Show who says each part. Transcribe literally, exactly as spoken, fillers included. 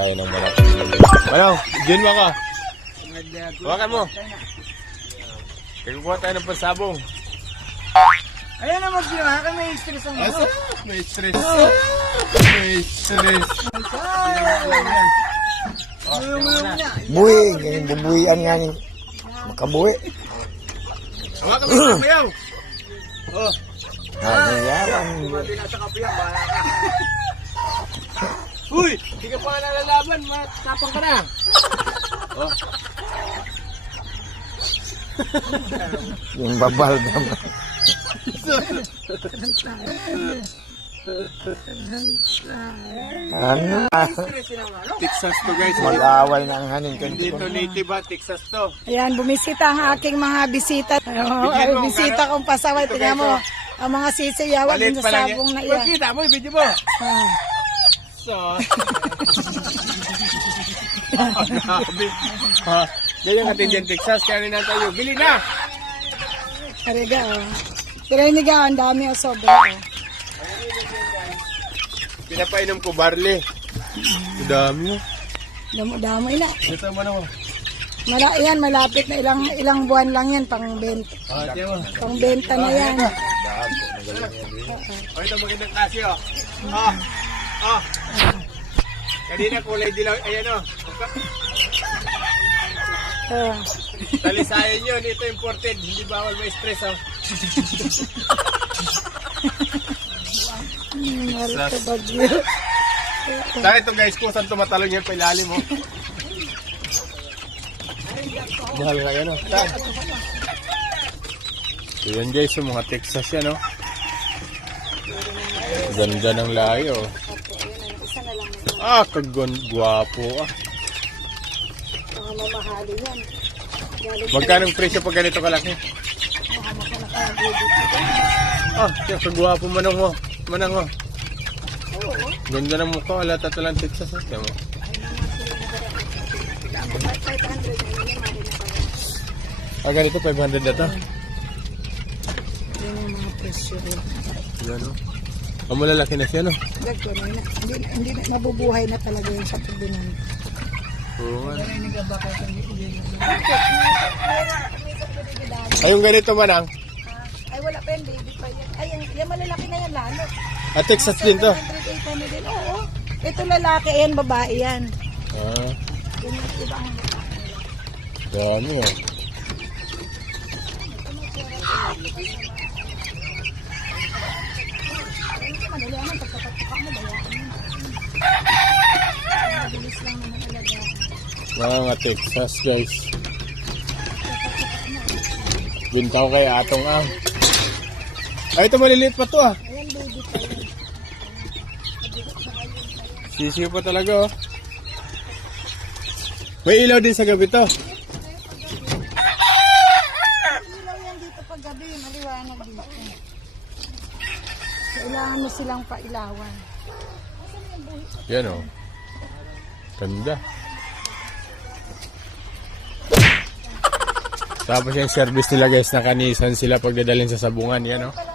Speaker 1: tayo ng manok. Ano? Diyan mo ka. Hawakan mo. Kukuha tayo ng pansabong.
Speaker 2: Ayan na mag-ginawa ka, may stress ang manok.
Speaker 1: May stress. May stress.
Speaker 3: Buwi, yung bubuian nga ni makabuwi.
Speaker 1: Hawakan mo ng kapayaw. Oh.
Speaker 3: Ano yan?
Speaker 2: Mati na sa kapiyang, bahala ka.
Speaker 1: Uy! Hindi ka pa nalalaban, matapang ka na. Oh.
Speaker 3: Yung babal naman. Ano?
Speaker 2: Stress yun ang manok.
Speaker 1: Texas to guys.
Speaker 3: Mag-aaway na ang hanin ko.
Speaker 1: Dito native ba? Texas to.
Speaker 4: Ayan, bumisita ang aking mga bisita. Oh, ay,
Speaker 1: mo,
Speaker 4: bisita kong pasaway.
Speaker 1: Ito,
Speaker 4: Tingnan
Speaker 1: guys,
Speaker 4: mo,
Speaker 1: oh.
Speaker 4: ang mga sisiyawan
Speaker 1: Palit
Speaker 4: din
Speaker 1: pa
Speaker 4: sa
Speaker 1: lang
Speaker 4: sabong na
Speaker 1: yan.
Speaker 4: iyan.
Speaker 1: Magkita mo yung video mo.
Speaker 4: Ah.
Speaker 1: So. Grabe. Ha? Diyan natin dyan Texas. Kaya rin natin tayo. Bili na!
Speaker 4: Kariga, oh. Kirinig ah, ang dami o sobra. Oh.
Speaker 1: Pinapainom ko barley. Ang dami mo.
Speaker 4: Damo-damo ina.
Speaker 1: Ito mo na mo.
Speaker 4: Mala, yan, malapit na ilang ilang buwan lang yan pang benta.
Speaker 1: Ah, tiyan mo.
Speaker 4: Pang benta na yan.
Speaker 1: O ito magandang klase oh. Ah. Ah. Kanina kulay dilaw. Ayan oh.
Speaker 4: Oh.
Speaker 1: Talisayan yun. Ito imported. Hindi bawal may stress oh.
Speaker 4: Hmm, wala ka bagyo.
Speaker 1: Saan ito guys kung saan tumatalon yan pa ilalim mo. Dahil nga yan o. Saan? So yan guys yung mga Texas yan o. Ganda ng layo. Ah, kagwapo ah.
Speaker 4: Mga mamahali yan.
Speaker 1: Magkano ang presyo pag ganito kalaki? Ah, yung kagwapo manong mo. Manang mo. Ganda ng mukha, wala tatalang Texas. Kaya mo. Ah, ganito, five hundred na ito.
Speaker 4: Yan ang mga presyo rin.
Speaker 1: Yan o. Ang malalaki na siya, no?
Speaker 4: Lagko na yun. Hindi, na- hindi na, nabubuhay na talaga yun sa pagbinan.
Speaker 1: Oo nga. Ay, yung ganito manang.
Speaker 4: Ay, wala pa yan, baby pa yan. Ay, yan, yan malalaki na yan, lalo.
Speaker 1: At Texas din to.
Speaker 4: seven hundred, eight hundred din. Oo. Ito lalaki yan, babae yan.
Speaker 1: Ah,
Speaker 4: Yung ibang
Speaker 1: dami oh.
Speaker 4: madali naman, pagkapatuka mo, bayaan mo. Mabilis lang naman talaga.
Speaker 1: Mga Texas guys. Guntaw kay atong ang. Ay, ito maliliit pa to ah.
Speaker 4: Ayan, baby pa yan.
Speaker 1: Sisiyo pa talaga oh. May ilaw din sa gabi to.
Speaker 4: Ilaw yan dito pag gabi, maliwanag dito. Kailangan mo silang pailawan.
Speaker 1: Yan oh. Ganda. Tapos yung service nila guys, nakanisan sila pagdadalhin sa sabungan. Yan oh.